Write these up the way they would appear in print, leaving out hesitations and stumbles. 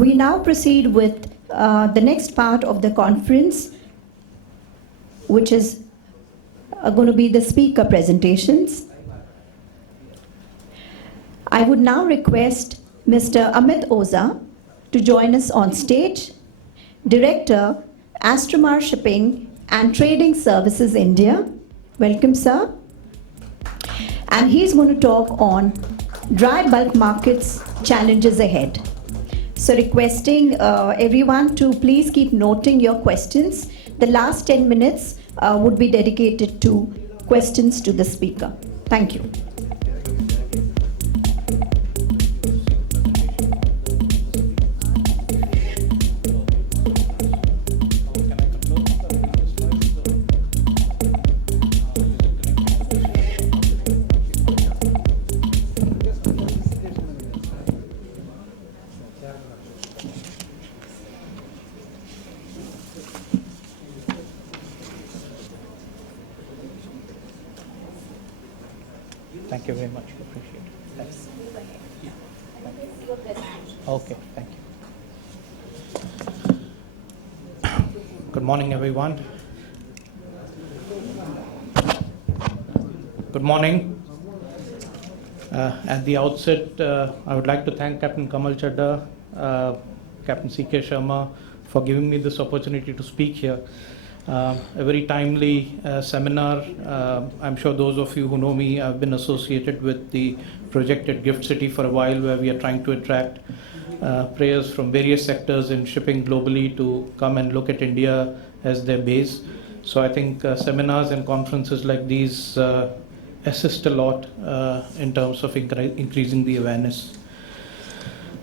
We now proceed with the next part of the conference, which is going to be the speaker presentations. I would now request Mr. Amit Oza to join us on stage, Director, Astromar Shipping and Trading Services India. Welcome, sir. And he's going to talk on dry bulk markets, challenges ahead. So requesting everyone to please keep noting your questions. The last 10 minutes would be dedicated to questions to the speaker. Thank you. Thank you very much. Appreciate it. Thanks. Okay, thank you. Good morning, everyone. Good morning. At the outset, I would like to thank Captain Kamal Chadda, Captain C.K. Sharma for giving me this opportunity to speak here. A very timely seminar. I'm sure those of you who know me, I've been associated with the project at Gift City for a while, where we are trying to attract players from various sectors in shipping globally to come and look at India as their base. So I think seminars and conferences like these assist a lot in terms of increasing the awareness.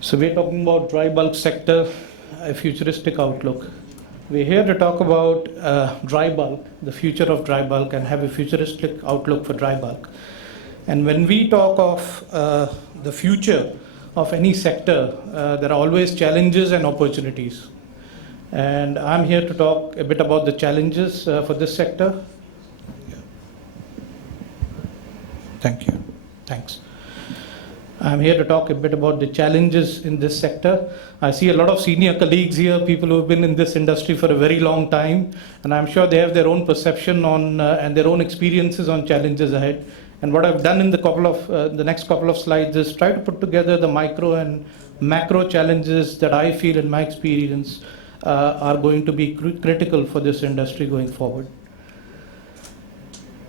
So we're talking about dry bulk sector, a futuristic outlook. We're here to talk about dry bulk, the future of dry bulk, and have a futuristic outlook for dry bulk. And when we talk of the future of any sector, there are always challenges and opportunities. And I'm here to talk a bit about the challenges for this sector. Thank you. Thanks. I'm here to talk a bit about the challenges in this sector. I see a lot of senior colleagues here, people who have been in this industry for a very long time, and I'm sure they have their own perception on and their own experiences on challenges ahead. And what I've done in the next couple of slides is try to put together the micro and macro challenges that I feel in my experience are going to be critical for this industry going forward.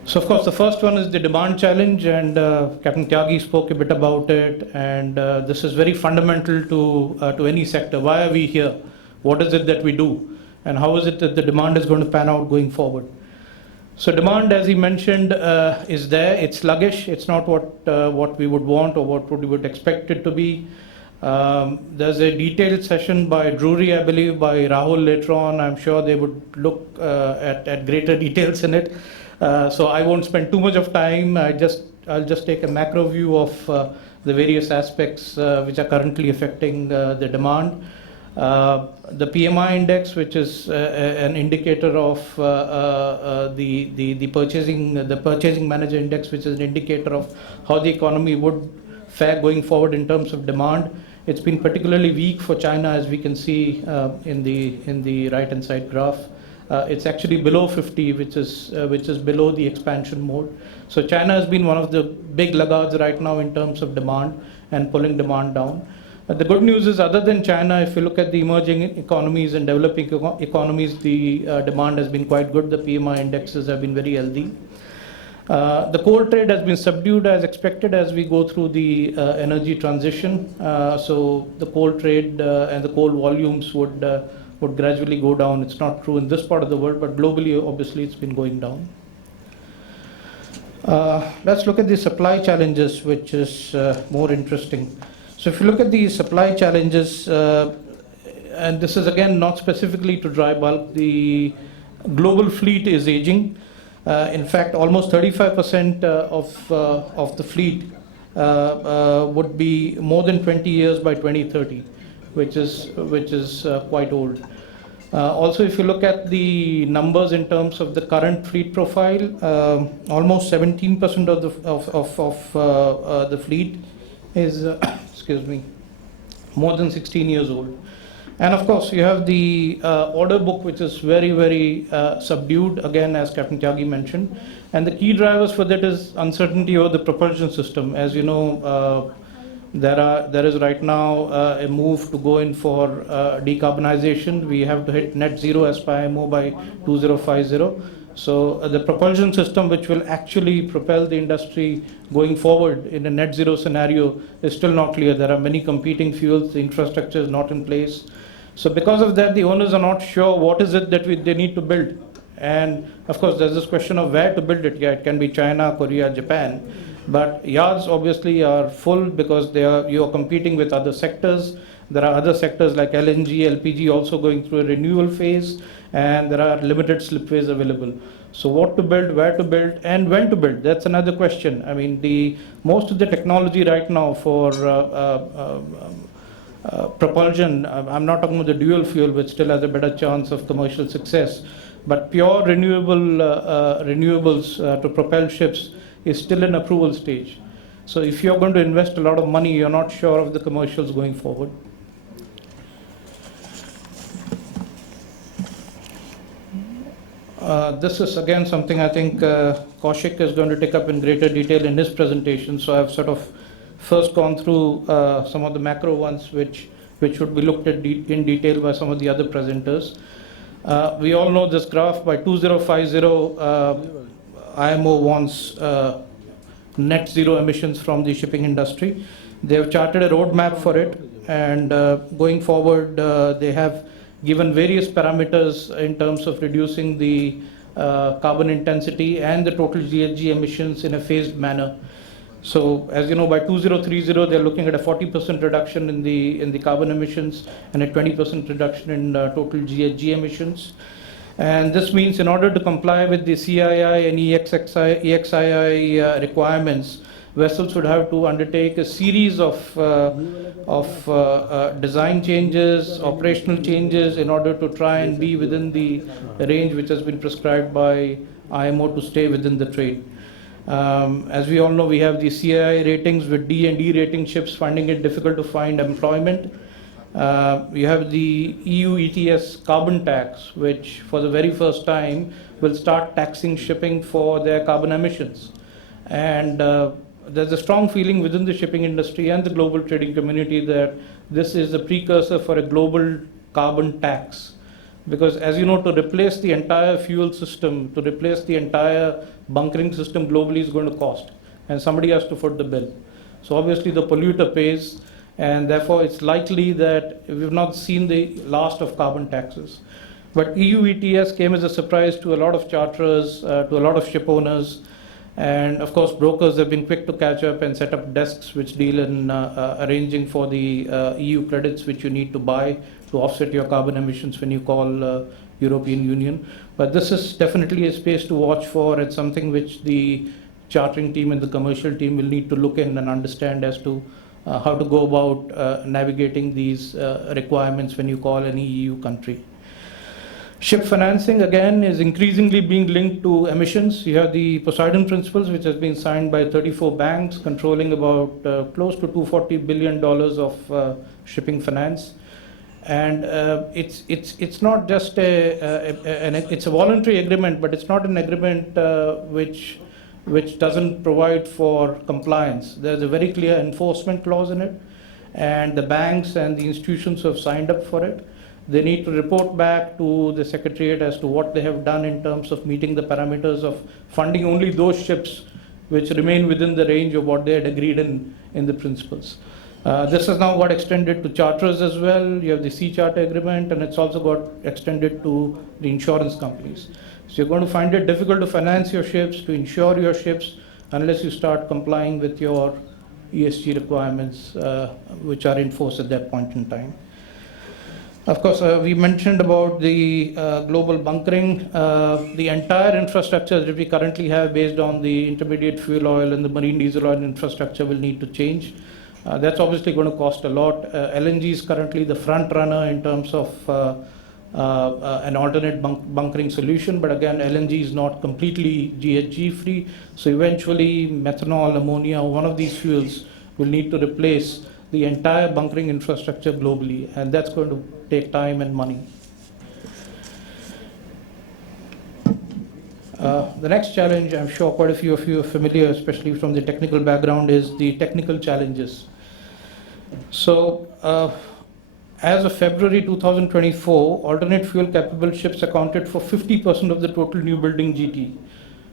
So of course, the first one is the demand challenge, and Captain Tyagi spoke a bit about it, and this is very fundamental to any sector. Why are we here? What is it that we do? And how is it that the demand is going to pan out going forward? So demand, as he mentioned, is there. It's sluggish. It's not what we would want or what we would expect it to be. There's a detailed session by Drury, I believe, by Rahul later on. I'm sure they would look at greater details in it. So I won't spend too much of time. I'll just take a macro view of the various aspects which are currently affecting the demand. The PMI index, which is an indicator of the purchasing manager index, which is an indicator of how the economy would fare going forward in terms of demand. It's been particularly weak for China, as we can see in the right-hand side graph. It's actually below 50, which is below the expansion mode. So China has been one of the big laggards right now in terms of demand and pulling demand down. The good news is, other than China, if you look at the emerging economies and developing economies, the demand has been quite good. The PMI indexes have been very healthy. The coal trade has been subdued as expected as we go through the energy transition. So the coal trade and the coal volumes would gradually go down. It's not true in this part of the world, but globally, obviously, it's been going down. Let's look at the supply challenges, which is more interesting. So if you look at the supply challenges, and this is again not specifically to dry bulk, the global fleet is aging. In fact, almost 35% of the fleet would be more than 20 years by 2030, which is quite old. Also, if you look at the numbers in terms of the current fleet profile, almost 17% of the fleet is excuse me, more than 16 years old. And of course, you have the order book, which is very, very subdued, again, as Captain Tyagi mentioned. And the key drivers for that is uncertainty over the propulsion system. As you know, there is right now a move to go in for decarbonization. We have to hit net zero as per IMO by 2050. So the propulsion system, which will actually propel the industry going forward in a net zero scenario, is still not clear. There are many competing fuels. The infrastructure is not in place. So because of that, the owners are not sure what is it that they need to build. And of course, there's this question of where to build it. Yeah, it can be China, Korea, Japan. But yards obviously are full because you are competing with other sectors. There are other sectors like LNG, LPG also going through a renewal phase, and there are limited slipways available. So what to build, where to build, and when to build, that's another question. I mean, most of the technology right now for propulsion, I'm not talking about the dual fuel, which still has a better chance of commercial success, but pure renewables to propel ships is still in approval stage. So if you're going to invest a lot of money, you're not sure of the commercials going forward. This is again something I think Kaushik is going to take up in greater detail in his presentation. So I've sort of first gone through some of the macro ones which should be looked at in detail by some of the other presenters. We all know this graph. By 2050, IMO wants net zero emissions from the shipping industry. They have charted a roadmap for it, and going forward, they have given various parameters in terms of reducing the carbon intensity and the total GHG emissions in a phased manner. So, as you know, by 2030, they're looking at a 40% reduction in the carbon emissions and a 20% reduction in total GHG emissions. And this means in order to comply with the CII and EXII requirements, vessels would have to undertake a series of design changes, operational changes, in order to try and be within the range which has been prescribed by IMO to stay within the trade. As we all know, we have the CII ratings with D and E rating ships finding it difficult to find employment. You have the EU ETS carbon tax, which for the very first time will start taxing shipping for their carbon emissions. And there's a strong feeling within the shipping industry and the global trading community that this is a precursor for a global carbon tax. Because as you know, to replace the entire fuel system, to replace the entire bunkering system globally is going to cost. And somebody has to foot the bill. So obviously the polluter pays, and therefore it's likely that we've not seen the last of carbon taxes. But EU ETS came as a surprise to a lot of charterers, to a lot of ship owners, and of course brokers have been quick to catch up and set up desks which deal in arranging for the EU credits which you need to buy to offset your carbon emissions when you call European Union. But this is definitely a space to watch for. It's something which the chartering team and the commercial team will need to look in and understand as to how to go about navigating these requirements when you call any EU country. Ship financing, again, is increasingly being linked to emissions. You have the Poseidon Principles, which has been signed by 34 banks, controlling about close to $240 billion of shipping finance. And it's not just it's a voluntary agreement, but it's not an agreement which doesn't provide for compliance. There's a very clear enforcement clause in it, and the banks and the institutions who have signed up for it, they need to report back to the Secretariat as to what they have done in terms of meeting the parameters of funding only those ships which remain within the range of what they had agreed in the principles. This has now got extended to charterers as well. You have the Sea Charter Agreement, and it's also got extended to the insurance companies. So you're going to find it difficult to finance your ships, to insure your ships, unless you start complying with your ESG requirements, which are in force at that point in time. Of course, we mentioned about the global bunkering. The entire infrastructure that we currently have based on the intermediate fuel oil and the marine diesel oil infrastructure will need to change. That's obviously going to cost a lot. LNG is currently the front runner in terms of an alternate bunkering solution, but again, LNG is not completely GHG free. So eventually, methanol, ammonia, one of these fuels will need to replace the entire bunkering infrastructure globally, and that's going to take time and money. The next challenge, I'm sure quite a few of you are familiar, especially from the technical background, is the technical challenges. So, as of February 2024, alternate fuel capable ships accounted for 50% of the total new building GT.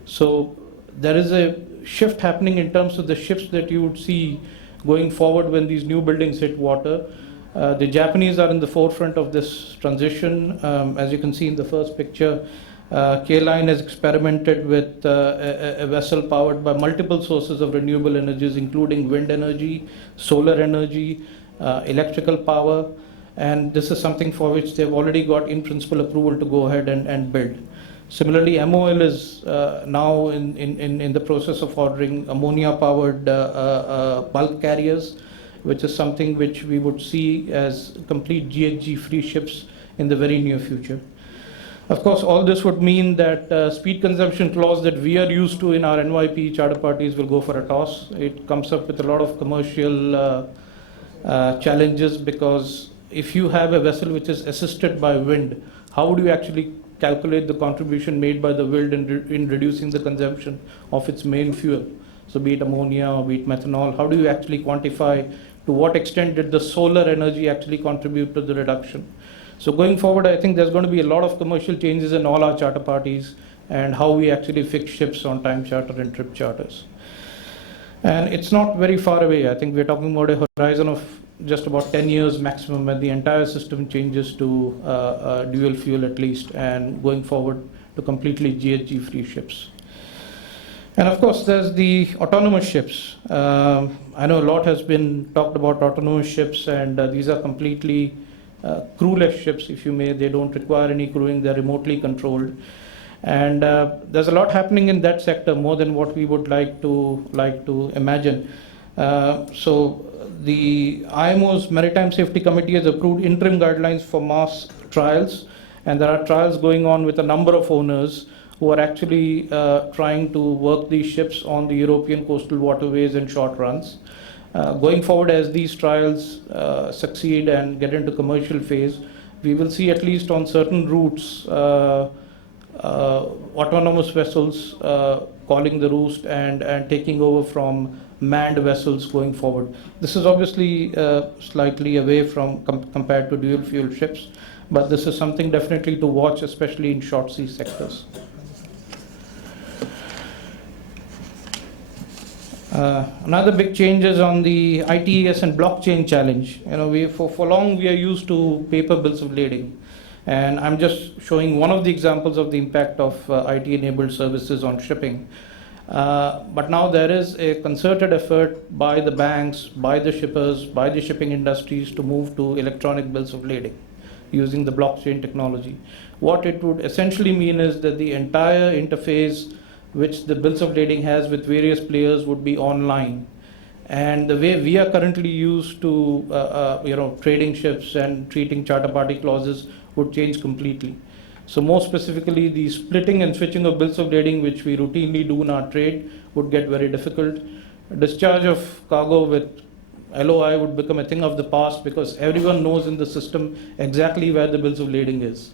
So, there is a shift happening in terms of the ships that you would see going forward when these new buildings hit water. The Japanese are in the forefront of this transition. As you can see in the first picture, K-Line has experimented with a vessel powered by multiple sources of renewable energies, including wind energy, solar energy, electrical power, and this is something for which they've already got in principle approval to go ahead and build. Similarly, MOL is now in the process of ordering ammonia-powered bulk carriers, which is something which we would see as complete GHG-free ships in the very near future. Of course, all this would mean that speed consumption clause that we are used to in our NYP charter parties will go for a toss. It comes up with a lot of commercial challenges, because if you have a vessel which is assisted by wind, how would you actually calculate the contribution made by the wind in reducing the consumption of its main fuel? So be it ammonia or be it methanol, how do you actually quantify to what extent did the solar energy actually contribute to the reduction? So going forward, I think there's going to be a lot of commercial changes in all our charter parties and how we actually fix ships on time charter and trip charters. And it's not very far away. I think we're talking about a horizon of just about 10 years maximum when the entire system changes to dual fuel at least, and going forward to completely GHG-free ships. And of course, there's the autonomous ships. I know a lot has been talked about autonomous ships, and these are completely crewless ships, if you may. They don't require any crewing, they're remotely controlled. And there's a lot happening in that sector, more than what we would like to imagine. So the IMO's Maritime Safety Committee has approved interim guidelines for mass trials, and there are trials going on with a number of owners who are actually trying to work these ships on the European coastal waterways in short runs. Going forward, as these trials succeed and get into commercial phase, we will see, at least on certain routes, autonomous vessels calling the roost and taking over from manned vessels going forward. This is obviously slightly away from compared to dual fuel ships, but this is something definitely to watch, especially in short sea sectors. Another big change is on the ITES and blockchain challenge. You know, for long we are used to paper bills of lading, and I'm just showing one of the examples of the impact of IT-enabled services on shipping. But now there is a concerted effort by the banks, by the shippers, by the shipping industries to move to electronic bills of lading using the blockchain technology. What it would essentially mean is that the entire interface which the bills of lading has with various players would be online. And the way we are currently used to trading ships and treating charter party clauses would change completely. So more specifically, the splitting and switching of bills of lading, which we routinely do in our trade, would get very difficult. Discharge of cargo with LOI would become a thing of the past, because everyone knows in the system exactly where the bills of lading is.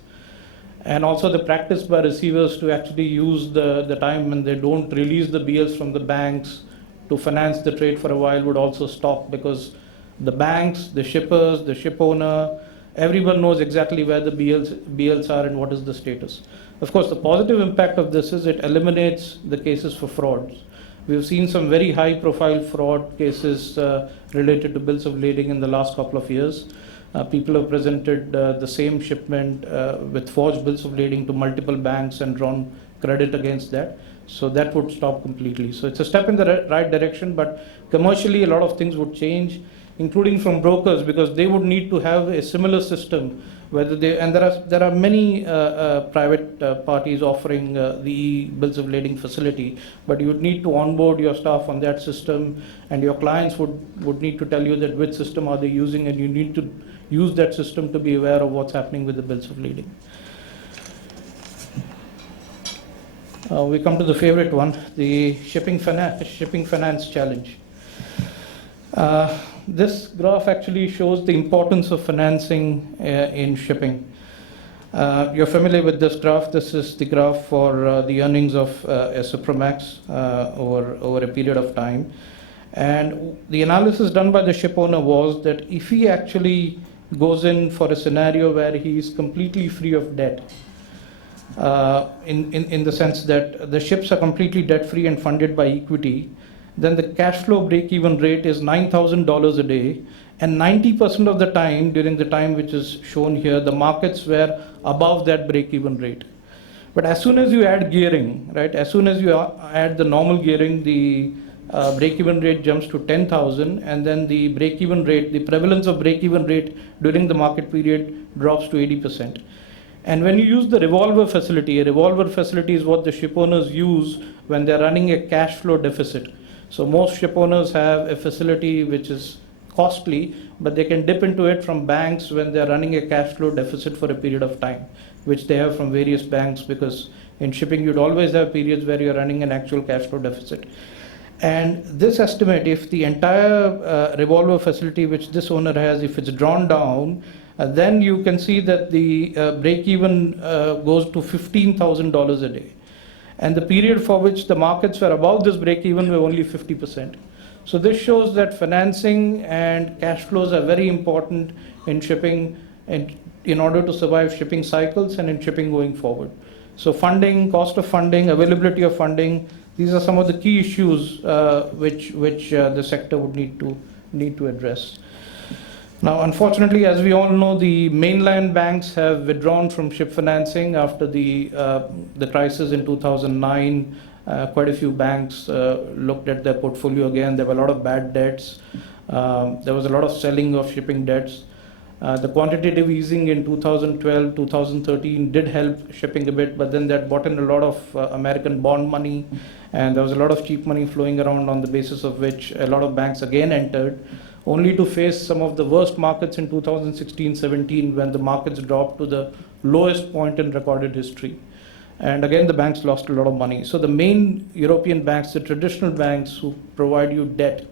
And also the practice by receivers to actually use the time when they don't release the BLs from the banks to finance the trade for a while would also stop, because the banks, the shippers, the ship owner, everyone knows exactly where the BLs are and what is the status. Of course, the positive impact of this is it eliminates the cases for frauds. We've seen some very high profile fraud cases related to bills of lading in the last couple of years. People have presented the same shipment with forged bills of lading to multiple banks and drawn credit against that. So that would stop completely. So it's a step in the right direction, but commercially a lot of things would change, including from brokers, because they would need to have a similar system. Whether they, and there are many private parties offering the bills of lading facility, but you would need to onboard your staff on that system, and your clients would need to tell you that which system are they using, and you need to use that system to be aware of what's happening with the bills of lading. We come to the favorite one, the shipping finance challenge. This graph actually shows the importance of financing in shipping. You're familiar with this graph. This is the graph for the earnings of Supramax over a period of time. And the analysis done by the ship owner was that if he actually goes in for a scenario where he is completely free of debt, in the sense that the ships are completely debt-free and funded by equity, then the cash flow break-even rate is $9,000 a day, and 90% of the time, during the time which is shown here, the markets were above that break-even rate. But as soon as you add gearing, right, as soon as you add the normal gearing, the break-even rate jumps to 10,000, and then the break-even rate, the prevalence of break-even rate during the market period drops to 80%. And when you use the revolver facility, a revolver facility is what the ship owners use when they're running a cash flow deficit. So most ship owners have a facility which is costly, but they can dip into it from banks when they're running a cash flow deficit for a period of time, which they have from various banks, because in shipping you'd always have periods where you're running an actual cash flow deficit. And this estimate, if the entire revolver facility which this owner has, if it's drawn down, then you can see that the break-even goes to $15,000 a day. And the period for which the markets were above this break-even were only 50%. So this shows that financing and cash flows are very important in shipping, and in order to survive shipping cycles and in shipping going forward. So funding, cost of funding, availability of funding, these are some of the key issues which the sector would need to address. Now, unfortunately, as we all know, the mainland banks have withdrawn from ship financing after the crisis in 2009. Quite a few banks looked at their portfolio again. There were a lot of bad debts. There was a lot of selling of shipping debts. The quantitative easing in 2012, 2013 did help shipping a bit, but then that brought in a lot of American bond money, and there was a lot of cheap money flowing around, on the basis of which a lot of banks again entered, only to face some of the worst markets in 2016-17, when the markets dropped to the lowest point in recorded history. And again, the banks lost a lot of money. So the main European banks, the traditional banks who provide you debt,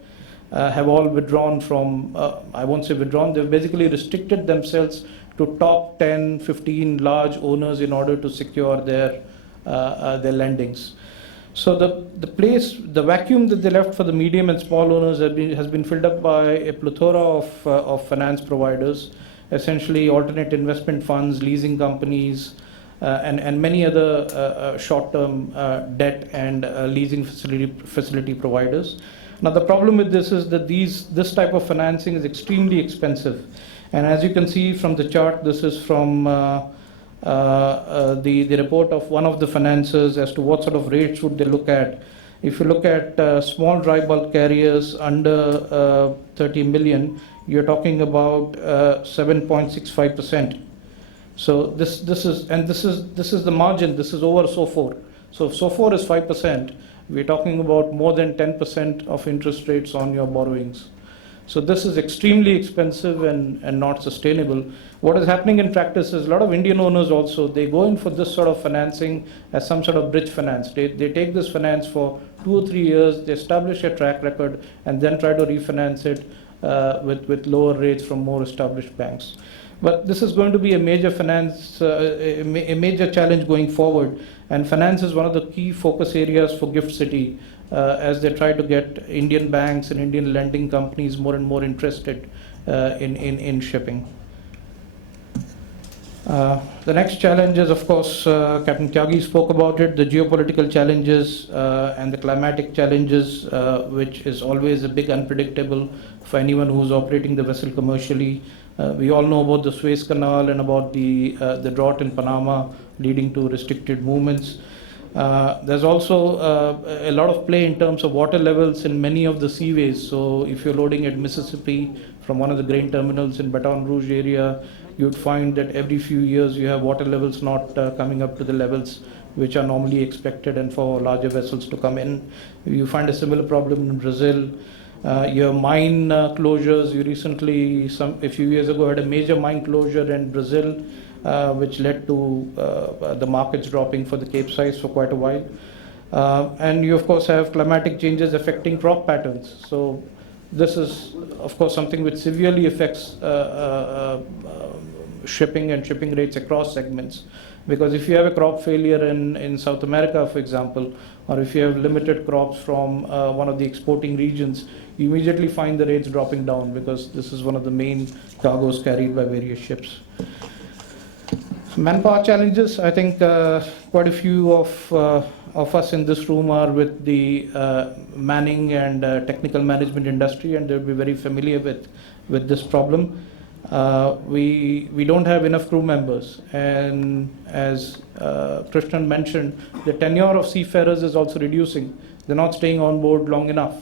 have all withdrawn from, I won't say withdrawn, they've basically restricted themselves to top 10, 15 large owners in order to secure their lendings. So the vacuum that they left for the medium and small owners has been filled up by a plethora of finance providers, essentially alternate investment funds, leasing companies, and many other short-term debt and leasing facility providers. Now the problem with this is that this type of financing is extremely expensive, and as you can see from the chart, this is from the report of one of the financiers as to what sort of rates would they look at. If you look at small dry bulk carriers under 30 million, you're talking about 7.65%. So this is the margin. This is over SOFR. So if SOFR is 5%, we're talking about more than 10% of interest rates on your borrowings. So this is extremely expensive and not sustainable. What is happening in practice is a lot of Indian owners also, they go in for this sort of financing as some sort of bridge finance. They take this finance for 2 or 3 years, they establish a track record, and then try to refinance it with lower rates from more established banks. But this is going to be a major a major challenge going forward, and finance is one of the key focus areas for Gift City as they try to get Indian banks and Indian lending companies more and more interested in shipping. The next challenge is, of course, Captain Tyagi spoke about it, the geopolitical challenges and the climatic challenges, which is always a big unpredictable for anyone who's operating the vessel commercially. We all know about the Suez Canal and about the drought in Panama leading to restricted movements. There's also a lot of play in terms of water levels in many of the seaways. So if you're loading at Mississippi from one of the grain terminals in Baton Rouge area, you'd find that every few years you have water levels not coming up to the levels which are normally expected and for larger vessels to come in. You find a similar problem in Brazil. Your mine closures, you recently, a few years ago, had a major mine closure in Brazil, which led to the markets dropping for the Capesize for quite a while. And you, of course, have climatic changes affecting crop patterns. So this is, of course, something which severely affects shipping and shipping rates across segments. Because if you have a crop failure in South America, for example, or if you have limited crops from one of the exporting regions, you immediately find the rates dropping down because this is one of the main cargoes carried by various ships. Manpower challenges, I think quite a few of us in this room are with the manning and technical management industry, and they'll be very familiar with this problem. We don't have enough crew members, and as Krishnan mentioned, the tenure of seafarers is also reducing. They're not staying on board long enough.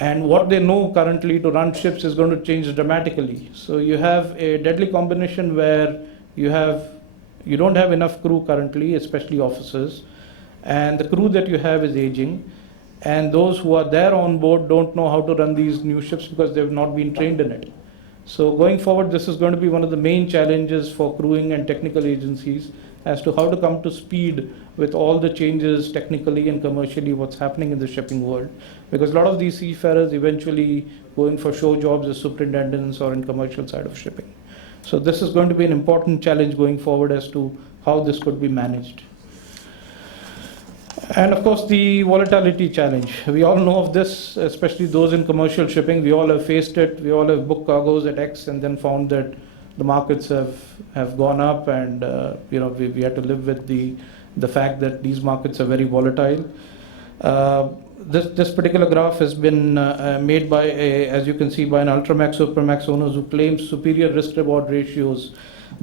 And what they know currently to run ships is going to change dramatically. So you have a deadly combination where you don't have enough crew currently, especially officers, and the crew that you have is aging, and those who are there on board don't know how to run these new ships because they've not been trained in it. So going forward, this is going to be one of the main challenges for crewing and technical agencies as to how to come to speed with all the changes technically and commercially what's happening in the shipping world. Because a lot of these seafarers eventually going for show jobs as superintendents or in commercial side of shipping. So this is going to be an important challenge going forward as to how this could be managed. And of course, the volatility challenge. We all know of this, especially those in commercial shipping. We all have faced it. We all have booked cargoes at X and then found that the markets have gone up, and we had to live with the fact that these markets are very volatile. This particular graph has been made by, as you can see, by an Ultramax, Supramax owners who claims superior risk-reward ratios,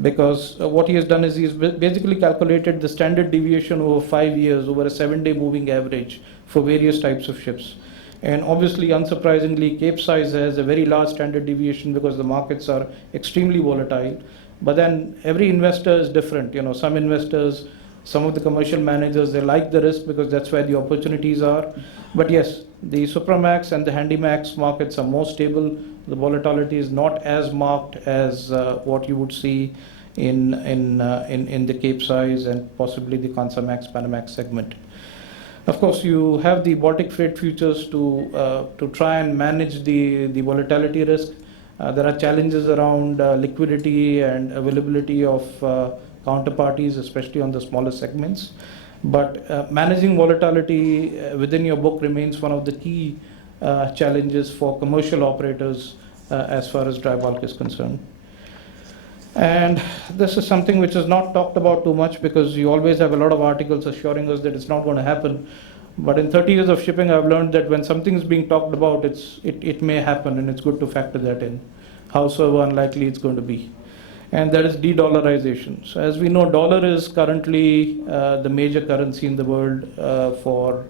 because what he has done is he's basically calculated the standard deviation over 5 years, over a 7-day moving average for various types of ships. And obviously, unsurprisingly, Capesize has a very large standard deviation because the markets are extremely volatile. But then every investor is different. Some investors, some of the commercial managers, they like the risk because that's where the opportunities are. But yes, the Supramax and the Handymax markets are more stable. The volatility is not as marked as what you would see in the Capesize and possibly the Kamsarmax, Panamax segment. Of course, you have the Baltic freight futures to try and manage the volatility risk. There are challenges around liquidity and availability of counterparties, especially on the smaller segments. But managing volatility within your book remains one of the key challenges for commercial operators as far as dry bulk is concerned. And this is something which is not talked about too much because you always have a lot of articles assuring us that it's not going to happen. But in 30 years of shipping, I've learned that when something is being talked about, it may happen, and it's good to factor that in, however unlikely it's going to be. And that is de-dollarization. So as we know, dollar is currently the major currency in the world for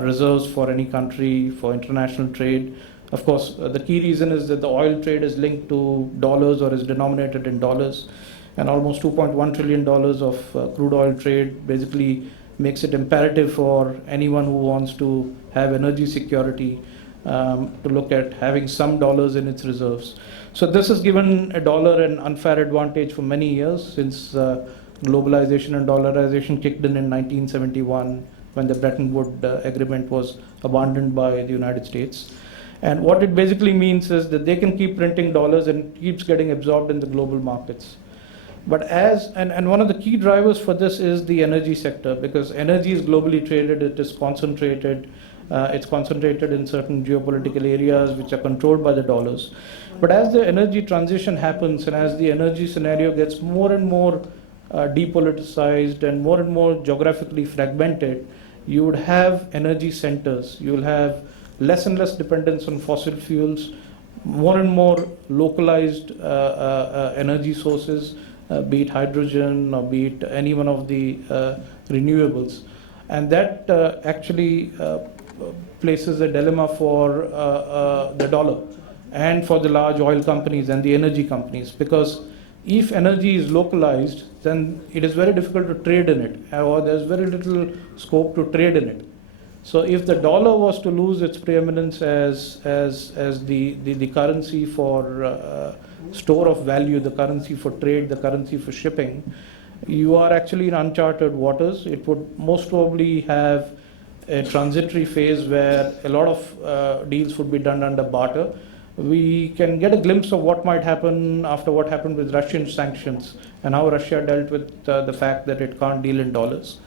reserves for any country, for international trade. Of course, the key reason is that the oil trade is linked to dollars or is denominated in dollars, and almost $2.1 trillion of crude oil trade basically makes it imperative for anyone who wants to have energy security to look at having some dollars in its reserves. So this has given a dollar an unfair advantage for many years since globalization and dollarization kicked in 1971 when the Bretton Woods Agreement was abandoned by the United States. And what it basically means is that they can keep printing dollars and keeps getting absorbed in the global markets. But and one of the key drivers for this is the energy sector, because energy is globally traded, it is concentrated. It's concentrated in certain geopolitical areas which are controlled by the dollars. But as the energy transition happens and as the energy scenario gets more and more depoliticized and more geographically fragmented, you would have energy centers. You will have less and less dependence on fossil fuels, more and more localized energy sources, be it hydrogen or be it any one of the renewables. And that actually places a dilemma for the dollar and for the large oil companies and the energy companies, because if energy is localized, then it is very difficult to trade in it, or there's very little scope to trade in it. So if the dollar was to lose its preeminence as the currency for store of value, the currency for trade, the currency for shipping, you are actually in uncharted waters. It would most probably have a transitory phase where a lot of deals would be done under barter. We can get a glimpse of what might happen after what happened with Russian sanctions and how Russia dealt with the fact that it can't deal in dollars.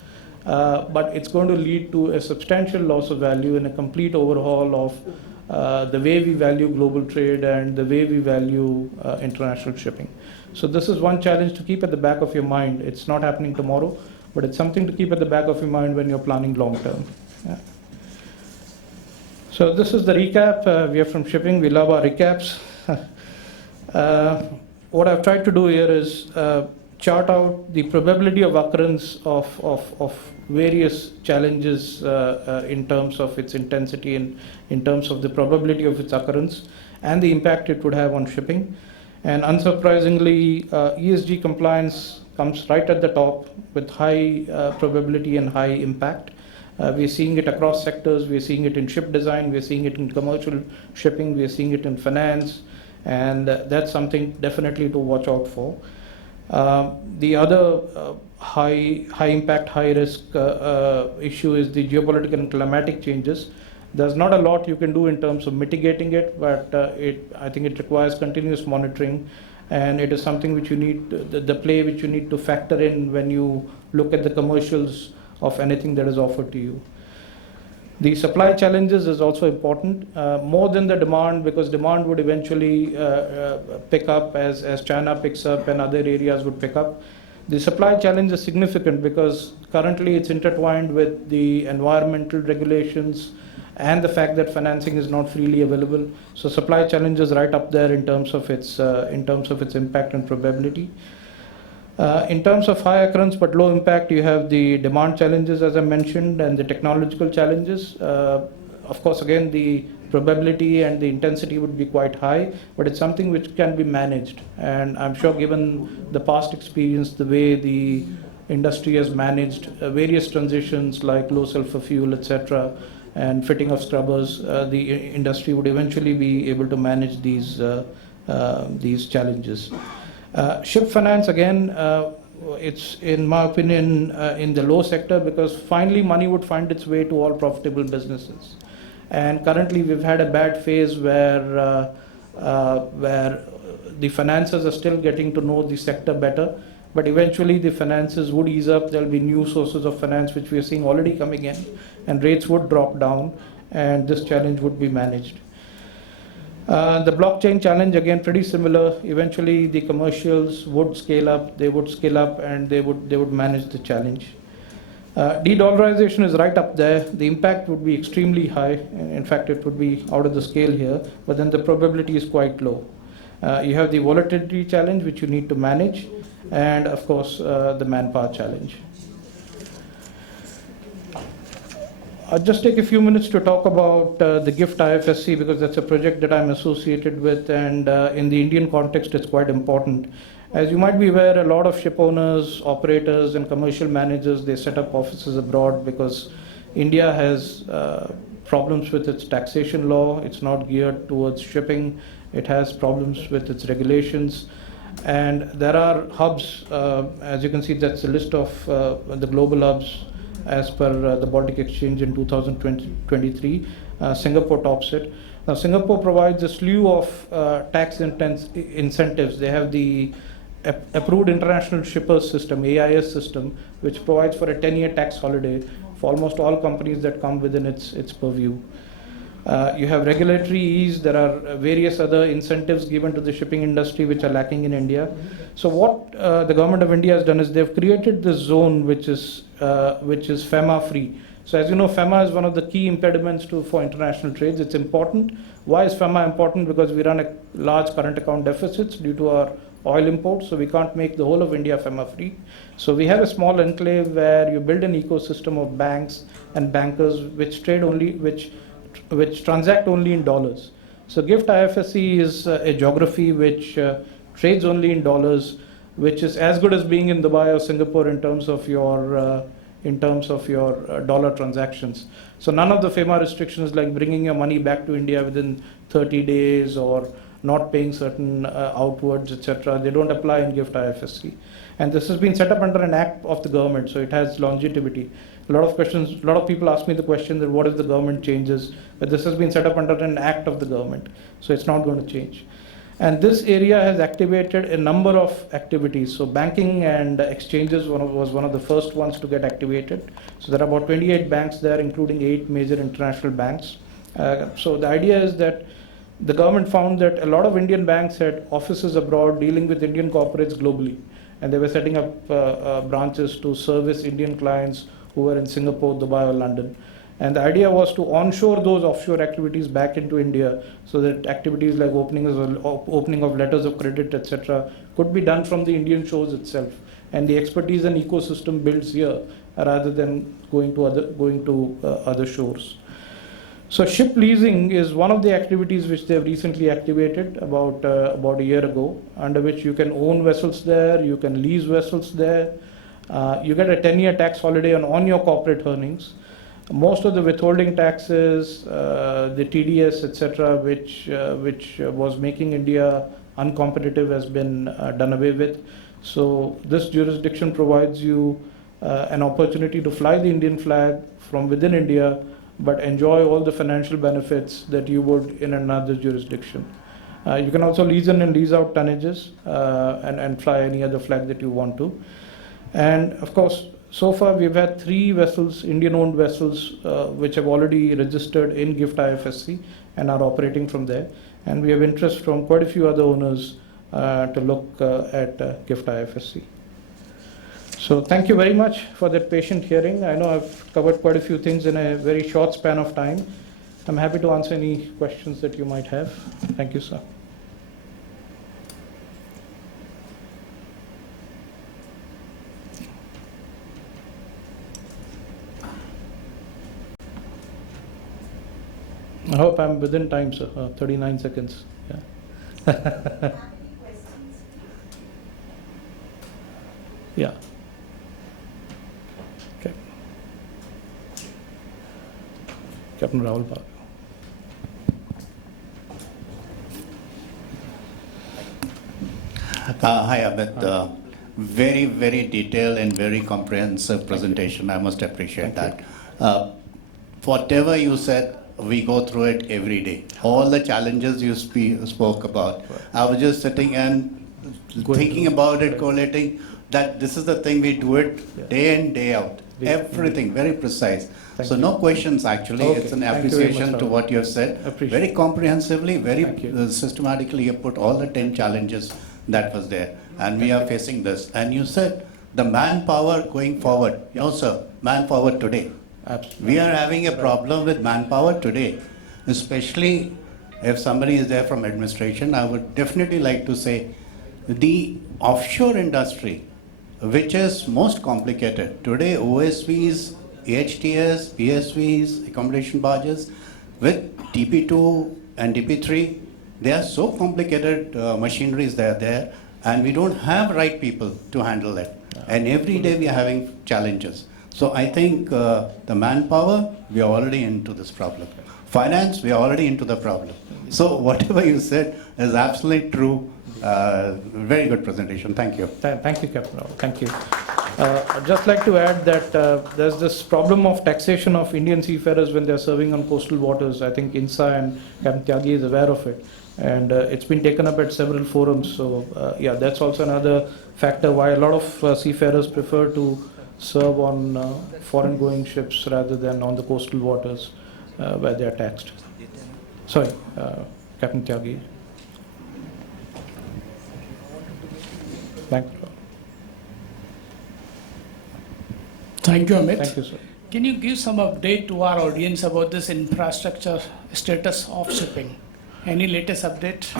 But it's going to lead to a substantial loss of value and a complete overhaul of the way we value global trade and the way we value international shipping. So this is one challenge to keep at the back of your mind. It's not happening tomorrow, but it's something to keep at the back of your mind when you're planning long term. Yeah. So this is the recap. We are from shipping. We love our recaps. What I've tried to do here is chart out the probability of occurrence of various challenges in terms of its intensity and in terms of the probability of its occurrence and the impact it would have on shipping. And unsurprisingly, ESG compliance comes right at the top with high probability and high impact. We're seeing it across sectors. We're seeing it in ship design. We're seeing it in commercial shipping. We're seeing it in finance. And that's something definitely to watch out for. The other high impact, high risk issue is the geopolitical and climatic changes. There's not a lot you can do in terms of mitigating it, but I think it requires continuous monitoring, and it is something which you need, the play which you need to factor in when you look at the commercials of anything that is offered to you. The supply challenges is also important, more than the demand, because demand would eventually pick up as China picks up and other areas would pick up. The supply challenge is significant because currently it's intertwined with the environmental regulations and the fact that financing is not freely available. So supply challenge is right up there in terms of its impact and probability. In terms of high occurrence but low impact, you have the demand challenges, as I mentioned, and the technological challenges. Of course, again, the probability and the intensity would be quite high, but it's something which can be managed. And I'm sure, given the past experience, the way the industry has managed various transitions like low sulfur fuel, etc., and fitting of scrubbers, the industry would eventually be able to manage these challenges. Ship finance, again, it's, in my opinion, in the low sector, because finally money would find its way to all profitable businesses. And currently we've had a bad phase where the financiers are still getting to know the sector better, but eventually the finances would ease up. There'll be new sources of finance which we are seeing already coming in, and rates would drop down, and this challenge would be managed. The blockchain challenge, again, pretty similar. Eventually the commercials would scale up, they would scale up, and they would manage the challenge. De-dollarization is right up there. The impact would be extremely high. In fact, it would be out of the scale here, but then the probability is quite low. You have the volatility challenge, which you need to manage, and of course the manpower challenge. I'll just take a few minutes to talk about the GIFT IFSC, because that's a project that I'm associated with, and in the Indian context it's quite important. As you might be aware, a lot of ship owners, operators and commercial managers, they set up offices abroad because India has problems with its taxation law. It's not geared towards shipping. It has problems with its regulations. And there are hubs, as you can see, that's a list of the global hubs as per the Baltic Exchange in 2023. Singapore tops it. Now, Singapore provides a slew of tax incentives. They have the Approved International Shippers System, AIS system, which provides for a 10-year tax holiday for almost all companies that come within its purview. You have regulatory ease. There are various other incentives given to the shipping industry which are lacking in India. So what the government of India has done is they've created this zone which is FEMA free. So as you know, FEMA is one of the key impediments for international trades. It's important. Why is FEMA important? Because we run a large current account deficits due to our oil imports, so we can't make the whole of India FEMA free. So we have a small enclave where you build an ecosystem of banks and bankers which trade only, which transact only in dollars. So GIFT IFSC is a geography which trades only in dollars, which is as good as being in Dubai or Singapore in terms of your dollar transactions. So none of the FEMA restrictions like bringing your money back to India within 30 days or not paying certain outwards, etc. They don't apply in GIFT IFSC. And this has been set up under an act of the government, so it has longevity. A lot of questions, a lot of people ask me the question that what if the government changes? But this has been set up under an act of the government, so it's not going to change. And this area has activated a number of activities. So banking and exchanges was one of the first ones to get activated. So there are about 28 banks there, including 8 major international banks. So the idea is that the government found that a lot of Indian banks had offices abroad dealing with Indian corporates globally. And they were setting up branches to service Indian clients who were in Singapore, Dubai, or London. And the idea was to onshore those offshore activities back into India so that activities like opening of letters of credit, etc., could be done from the Indian shores itself. And the expertise and ecosystem builds here rather than going to other shores. So ship leasing is one of the activities which they have recently activated about a year ago, under which you can own vessels there, you can lease vessels there, you get a 10-year tax holiday on your corporate earnings. Most of the withholding taxes, the TDS, etc., which was making India uncompetitive, has been done away with. So this jurisdiction provides you an opportunity to fly the Indian flag from within India, but enjoy all the financial benefits that you would in another jurisdiction. You can also lease in and lease out tonnages and fly any other flag that you want to. And of course, so far we've had 3 vessels, Indian-owned vessels, which have already registered in GIFT IFSC and are operating from there. And we have interest from quite a few other owners to look at GIFT IFSC. So thank you very much for that patient hearing. I know I've covered quite a few things in a very short span of time. I'm happy to answer any questions that you might have. Thank you, sir. I hope I'm within time, sir. 39 seconds. Yeah. Yeah. Okay. Captain Rahul Park. Hi, Amit. Very, very detailed and very comprehensive presentation. I must appreciate that. Whatever you said, we go through it every day. All the challenges you spoke about. I was just sitting and thinking about it, collating that this is the thing we do it day in, day out. Everything very precise. So no questions actually. Okay. It's an Thank you very appreciation much, to sir. what you have said. Appreciate Very comprehensively, very you. systematically you put all the 10 challenges that was there. And we are facing this. And you said the manpower going forward. No, sir. Manpower today. Absolutely. We are having a problem with manpower today, especially if somebody is there from administration. I would definitely like to say the offshore industry, which is most complicated. Today, OSVs, AHTS, PSVs, accommodation barges, with DP2 and DP3, they are so complicated machineries that are there, and we don't have right people to handle it. And every day we are having challenges. So I think the manpower, we are already into this problem. Finance, we are already into the problem. So whatever you said is absolutely true. Very good presentation. Thank you. Thank you, Captain Rahul. Thank you. I'd just like to add that there's this problem of taxation of Indian seafarers when they're serving on coastal waters. I think INSA and Captain Tyagi is aware of it. And it's been taken up at several forums. So yeah, that's also another factor why a lot of seafarers prefer to serve on foreign going ships rather than on the coastal waters where they are taxed. Sorry, Captain Tyagi. Thank you, Amit. Thank you, sir. Can you give some update to our audience about this infrastructure status of shipping? Any latest update?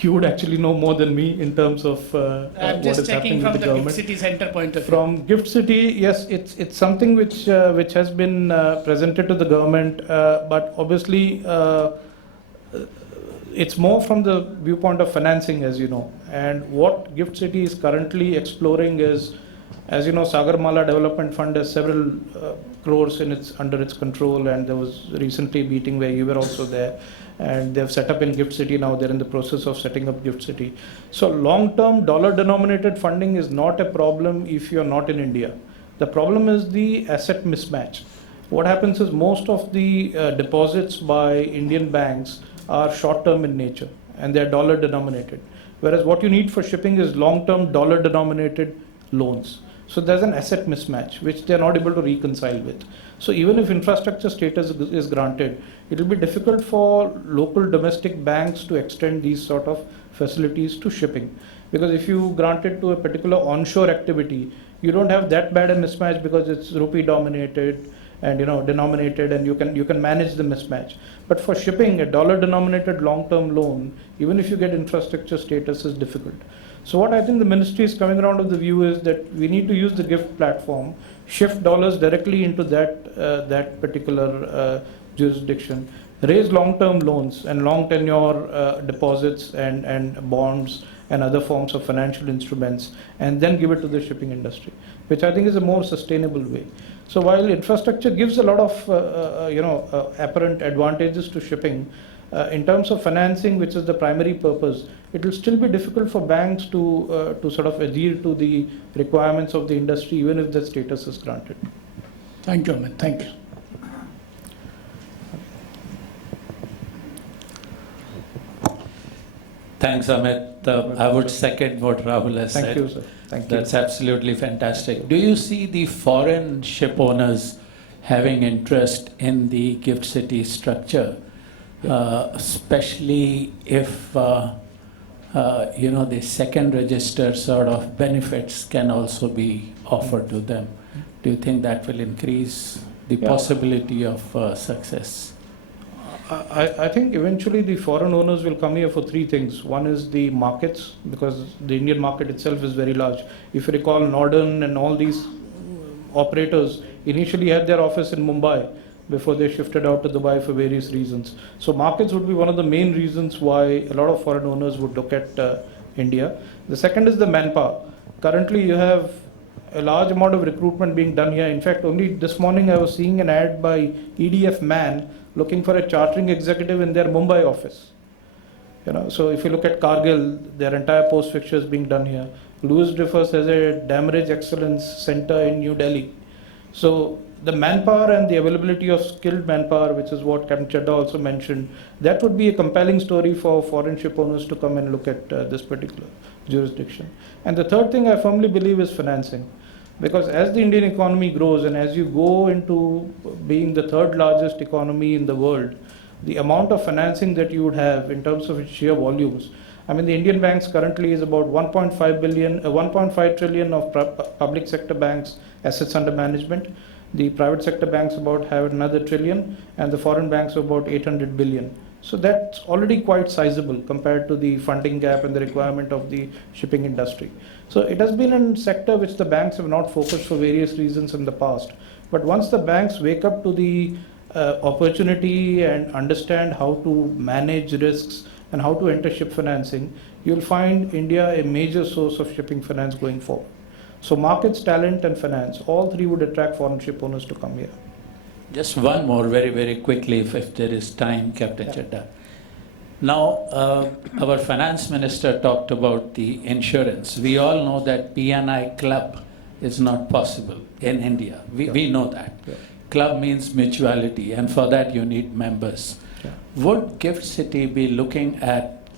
You would actually know more than me in terms of I'm what just is checking happening from with the the Gift government. City Center point of view. From Gift City, yes, it's something which has been presented to the government, but obviously it's more from the viewpoint of financing, as you know. And what Gift City is currently exploring is As you know, Sagarmala Development Fund has several crores under its control, and there was recently a meeting where you were also there, and they've set up in Gift City now. They're in the process of setting up Gift City. So long-term dollar-denominated funding is not a problem if you're not in India. The problem is the asset mismatch. What happens is most of the deposits by Indian banks are short-term in nature, and they're dollar-denominated. Whereas what you need for shipping is long-term dollar-denominated loans. So there's an asset mismatch, which they're not able to reconcile with. So even if infrastructure status is granted, it will be difficult for local domestic banks to extend these sort of facilities to shipping. Because if you grant it to a particular onshore activity, you don't have that bad a mismatch because it's rupee dominated and denominated, and you can manage the mismatch. But for shipping, a dollar denominated long-term loan, even if you get infrastructure status, is difficult. So what I think the ministry is coming around with the view is that we need to use the GIFT platform, shift dollars directly into that particular jurisdiction, raise long-term loans and long tenure deposits and bonds and other forms of financial instruments, and then give it to the shipping industry, which I think is a more sustainable way. So while infrastructure gives a lot of apparent advantages to shipping, in terms of financing, which is the primary purpose, it will still be difficult for banks to sort of adhere to the requirements of the industry, even if the status is granted. Thank you, Amit. Thank you. Thanks, Amit. I would second what Rahul has said. Thank you, sir. Thank you. That's absolutely fantastic. Do you see the foreign ship owners having interest in the Gift City structure, especially if the second register sort of benefits can also be offered to them? Do you think that will increase the possibility of success? I think eventually the foreign owners will come here for three things. One is the markets, because the Indian market itself is very large. If you recall, Northern and all these operators initially had their office in Mumbai before they shifted out to Dubai for various reasons. So markets would be one of the main reasons why a lot of foreign owners would look at India. The second is the manpower. Currently you have a large amount of recruitment being done here. In fact, only this morning I was seeing an ad by EDF Man looking for a chartering executive in their Mumbai office. So if you look at Cargill, their entire post fixture is being done here. Louis Dreyfus has a damage excellence center in New Delhi. So the manpower and the availability of skilled manpower, which is what Captain Chadha also mentioned, that would be a compelling story for foreign ship owners to come and look at this particular jurisdiction. And the third thing I firmly believe is financing. Because as the Indian economy grows and as you go into being the third largest economy in the world, the amount of financing that you would have in terms of its sheer volumes. I mean, the Indian banks currently is about 1.5 trillion of public sector banks assets under management. The private sector banks have another trillion, and the foreign banks are about 800 billion. So that's already quite sizable compared to the funding gap and the requirement of the shipping industry. So it has been a sector which the banks have not focused for various reasons in the past. But once the banks wake up to the opportunity and understand how to manage risks and how to enter ship financing, you'll find India a major source of shipping finance going forward. So markets, talent and finance, all three would attract foreign ship owners to come here. Just one more very, very quickly, if there is time, Captain Chadha. Now, our finance minister talked about the insurance. We all know that P&I club is not possible in India. We know that. Yeah. Club means mutuality, and for that you need members. Yeah. Would Gift City be looking at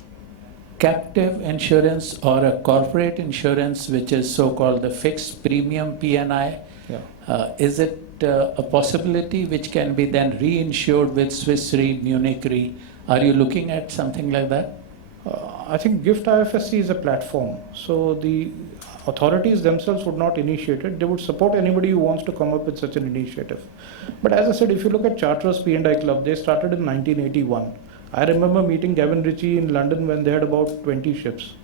captive insurance or a corporate insurance, which is so-called the fixed premium P&I? Yeah. Is it a possibility which can be then reinsured with Swiss Re, Munich Re? Are you looking at something like that? I think GIFT IFSC is a platform. So the authorities themselves would not initiate it. They would support anybody who wants to come up with such an initiative. But as I said, if you look at Charterers P&I Club, they started in 1981. I remember meeting Gavin Ritchie in London when they had about 20 ships.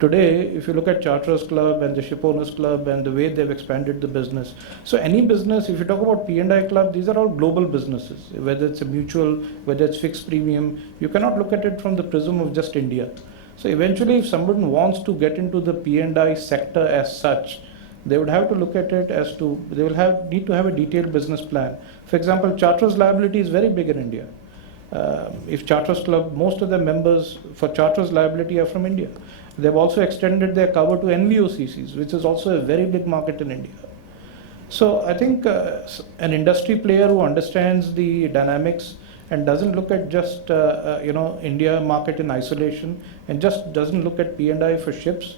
Today, if you look at Charterers Club and the Ship Owners Club and the way they've expanded the business. So any business, if you talk about P&I Club, these are all global businesses. Whether it's a mutual, whether it's fixed premium, you cannot look at it from the prism of just India. So eventually, if someone wants to get into the P&I sector as such, they would have to look at it as to, they will need to have a detailed business plan. For example, charters liability is very big in India. If Charters Club, most of the members for Charters liability are from India. They've also extended their cover to NVOCCs, which is also a very big market in India. So I think an industry player who understands the dynamics and doesn't look at just India market in isolation and just doesn't look at P&I for ships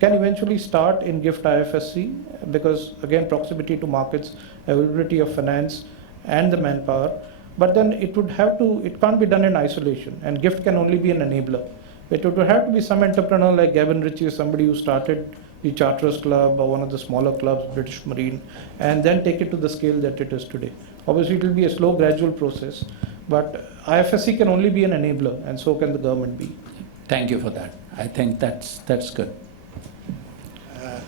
can eventually start in GIFT IFSC, because again, proximity to markets, availability of finance and the manpower. But then it can't be done in isolation, and GIFT can only be an enabler. It would have to be some entrepreneur like Gavin Ritchie, or somebody who started the Charters Club or one of the smaller clubs, British Marine, and then take it to the scale that it is today. Obviously, it will be a slow, gradual process, but IFSC can only be an enabler, and so can the government be. Thank you for that. I think that's good.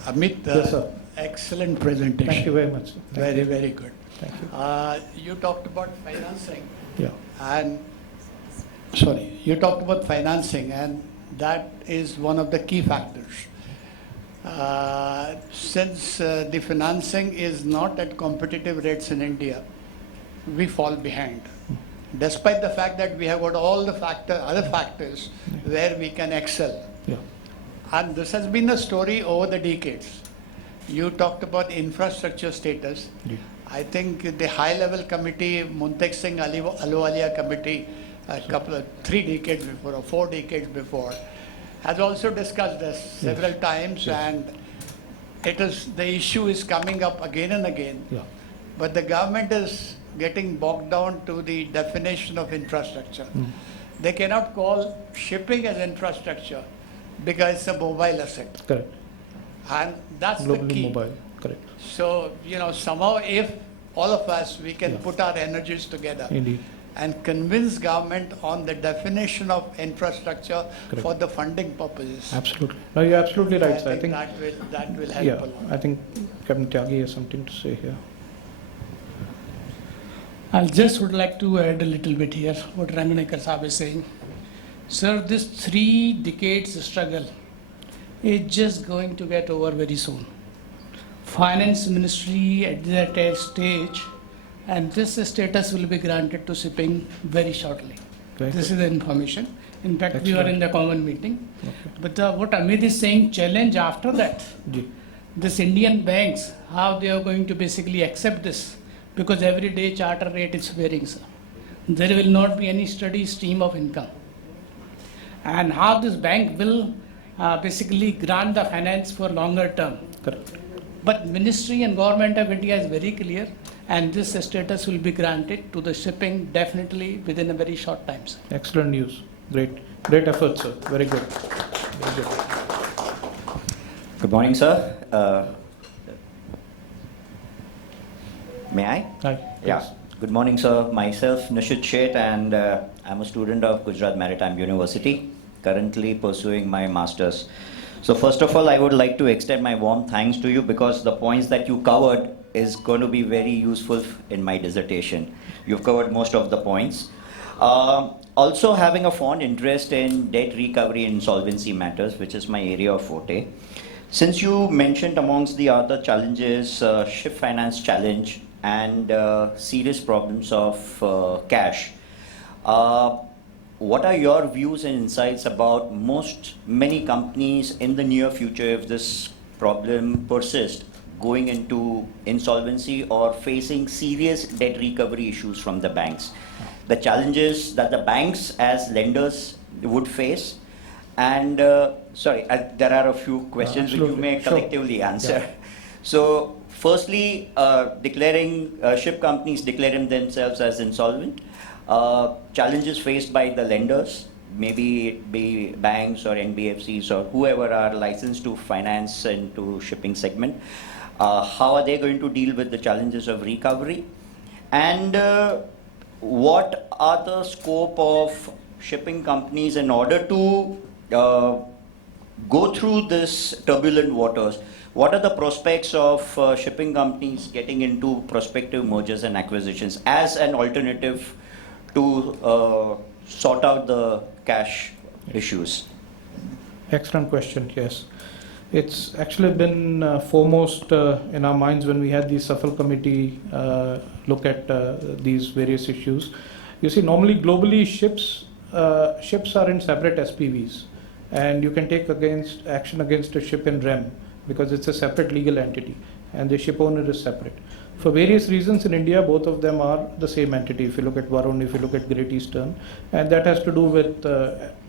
Amit, Yes, sir. excellent presentation. Thank you very much, sir. Thank you. Very good. Thank you. You talked about financing, Yeah. and that is one of the key factors. Since the financing is not at competitive rates in India, we fall behind. Despite the fact that we have got all the other factors where we can excel. Yeah. And this has been a story over the decades. You talked about infrastructure status. Yeah. I think the high-level committee, Muntek Singh Ahluwalia committee, 3 decades before or 4 decades before, has also discussed this several times, and the issue is coming up again and again. Yeah. But the government is getting bogged down to the definition of infrastructure. They cannot call shipping as infrastructure because it's a mobile asset. Correct. And that's Globally the key. mobile. Correct. So, somehow if all of us, we can put our energies together Indeed. and convince government on the definition of infrastructure Correct. for the funding purposes. Absolutely. No, you're absolutely right, sir. I think that will help yeah, a lot. I think Captain Tyagi has something to say here. I just would like to add a little bit here, what Ranganekar Saab is saying. Sir, this 3 decades struggle is just going to get over very soon. Finance Ministry at that stage, and this status will be granted to shipping very shortly. Very This good. is the information. In fact, we were Excellent. in the common meeting. Okay. But what Amit is saying, challenge after that, Ji. this Indian banks, how they are going to basically accept this, because every day charter rate is varying, sir. There will not be any steady stream of income. And how this bank will basically grant the finance for longer term. Correct. But Ministry and Government of India is very clear, and this status will be granted to the shipping definitely within a very short time, sir. Excellent news. Great effort, sir. Very good. Very good. Good morning, sir. May I? Hi. Yeah. Yes. Good morning, sir. Myself, Nishit Sheth, and I'm a student of Gujarat Maritime University, currently pursuing my master's. So first of all, I would like to extend my warm thanks to you, because the points that you covered is going to be very useful in my dissertation. You've covered most of the points. Also having a fond interest in debt recovery and insolvency matters, which is my area of forte. Since you mentioned amongst the other challenges, ship finance challenge and serious problems of cash, what are your views and insights about many companies in the near future, if this problem persists, going into insolvency or facing serious debt recovery issues from the banks? The challenges that the banks as lenders would face, and there are a few questions which you Absolutely. may Sure. collectively answer. Yeah. So firstly, ship companies declaring themselves as insolvent, challenges faced by the lenders, maybe it be banks or NBFCs or whoever are licensed to finance into shipping segment. How are they going to deal with the challenges of recovery? And what are the scope of shipping companies in order to go through this turbulent waters? What are the prospects of shipping companies getting into prospective mergers and acquisitions as an alternative to sort out the cash issues? Excellent question, yes. It's actually been foremost in our minds when we had the Safal committee look at these various issues. You see, normally globally ships are in separate SPVs, and you can take action against a ship in REM because it's a separate legal entity, and the ship owner is separate. For various reasons in India, both of them are the same entity. If you look at Varun, if you look at Great Eastern, and that has to do with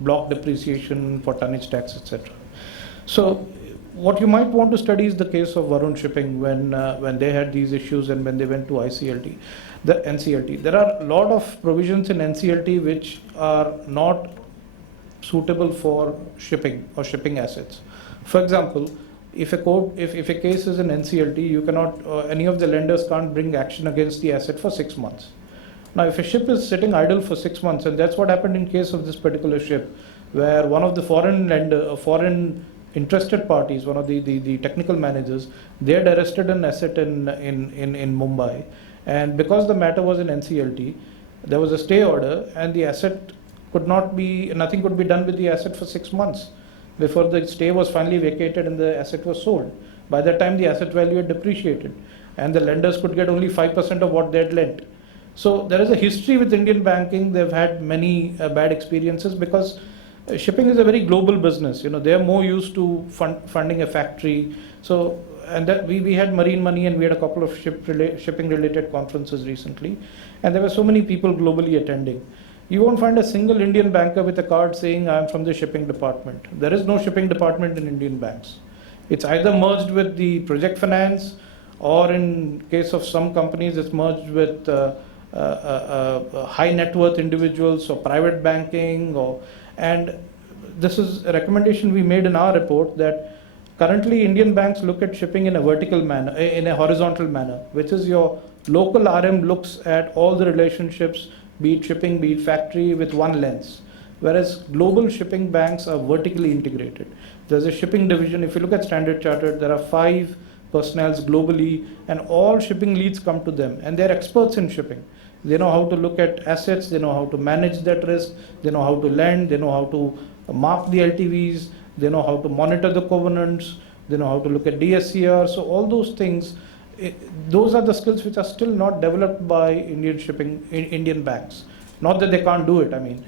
block depreciation for tonnage tax, etc. So what you might want to study is the case of Varun Shipping when they had these issues and when they went to the NCLT. There are a lot of provisions in NCLT which are not suitable for shipping or shipping assets. For example, if a case is in NCLT, you cannot any of the lenders can't bring action against the asset for 6 months. Now, if a ship is sitting idle for 6 months, and that's what happened in case of this particular ship, where one of the foreign interested parties, one of the technical managers, they had arrested an asset in Mumbai, and because the matter was in NCLT, there was a stay order, and the asset nothing could be done with the asset for 6 months before the stay was finally vacated and the asset was sold. By that time, the asset value had depreciated, and the lenders could get only 5% of what they had lent. So there is a history with Indian banking. They've had many bad experiences because shipping is a very global business. They are more used to funding a factory. So, and that we had Marine Money, and we had a couple of shipping related conferences recently, and there were so many people globally attending. You won't find a single Indian banker with a card saying I'm from the shipping department. There is no shipping department in Indian banks. It's either merged with the project finance, or in case of some companies, it's merged with high net worth individuals or private banking. And this is a recommendation we made in our report, that currently Indian banks look at shipping in a vertical manner, in a horizontal manner, which is your local RM looks at all the relationships, be it shipping, be it factory, with one lens. Whereas global shipping banks are vertically integrated. There's a shipping division. If you look at Standard Chartered, there are 5 personnels globally, and all shipping leads come to them, and they're experts in shipping. They know how to look at assets, they know how to manage that risk, they know how to lend, they know how to mark the LTVs, they know how to monitor the covenants, they know how to look at DSCR. So all those things, those are the skills which are still not developed by Indian banks. Not that they can't do it. I mean,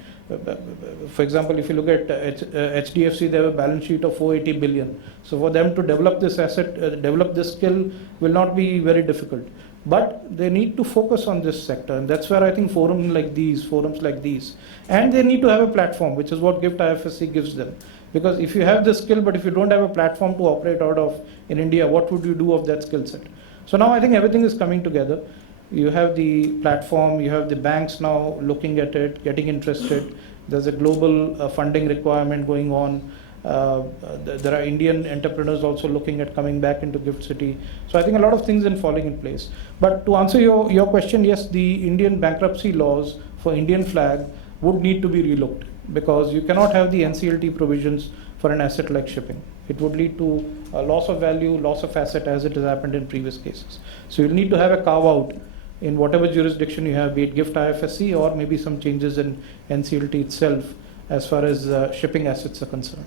for example, if you look at HDFC, they have a balance sheet of 480 billion. So for them to develop this asset, develop this skill will not be very difficult. But they need to focus on this sector, and that's where I think forums like these, and they need to have a platform, which is what GIFT IFSC gives them. Because if you have the skill, but if you don't have a platform to operate out of in India, what would you do of that skill set? So now I think everything is coming together. You have the platform, you have the banks now looking at it, getting interested. There's a global funding requirement going on. There are Indian entrepreneurs also looking at coming back into GIFT City. So I think a lot of things are falling in place. But to answer your question, yes, the Indian bankruptcy laws for Indian flag would need to be relooked, because you cannot have the NCLT provisions for an asset like shipping. It would lead to a loss of value, loss of asset, as it has happened in previous cases. So you'll need to have a carve out in whatever jurisdiction you have, be it GIFT IFSC or maybe some changes in NCLT itself as far as shipping assets are concerned.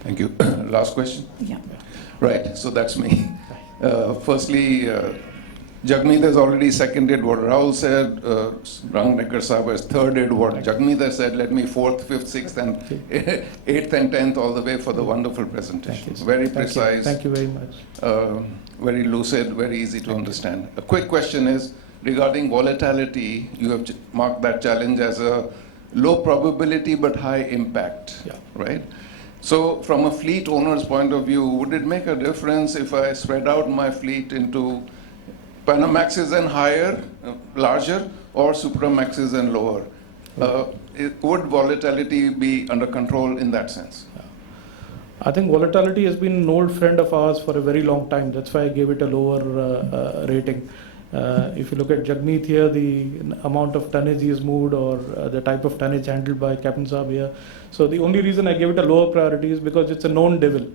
Thank you. Last question? Yeah. Right, so that's me. Firstly, Jagmeet has already seconded what Rahul said. Rangnekar Sahib has thirded what Jagmeet has said. Let me 4th, 5th, 6th, and 8th and 10th all the way for the wonderful presentation. Very precise. Thank you very much. Very lucid, very easy to understand. A quick question is, regarding volatility, you have marked that challenge as a low probability but high impact, right? So from a fleet owner's point of view, would it make a difference if I spread out my fleet into Panamaxes and higher, larger, or Supramaxes and lower? Would volatility be under control in that sense? I think volatility has been an old friend of ours for a very long time. That's why I gave it a lower rating. If you look at Jagmeet here, the amount of tonnage he has moved, or the type of tonnage handled by Captain Saab here. So the only reason I gave it a lower priority is because it's a known devil.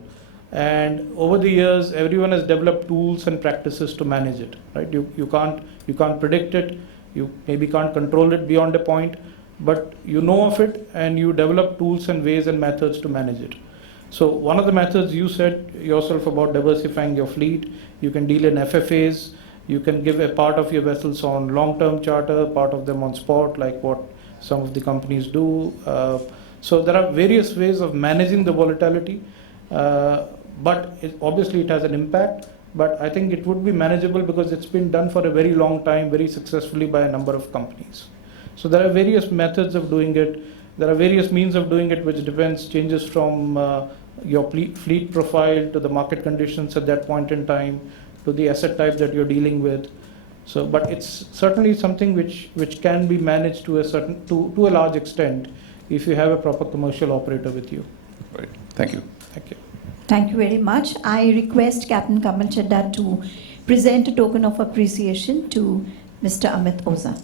And over the years, everyone has developed tools and practices to manage it. Right? You can't predict it. You maybe can't control it beyond a point, but you know of it, and you develop tools and ways and methods to manage it. So one of the methods you said yourself about diversifying your fleet, you can deal in FFAs, you can give a part of your vessels on long-term charter, part of them on spot, like what some of the companies do. So there are various ways of managing the volatility, but obviously it has an impact. But I think it would be manageable because it's been done for a very long time, very successfully by a number of companies. So there are various methods of doing it. There are various means of doing it, which changes from your fleet profile to the market conditions at that point in time, to the asset type that you're dealing with. So, but it's certainly something which can be managed to a large extent if you have a proper commercial operator with you. Right. Thank you. Thank you. Thank you very much. I request Captain Kamal Chadda to present a token of appreciation to Mr. Amit Oza.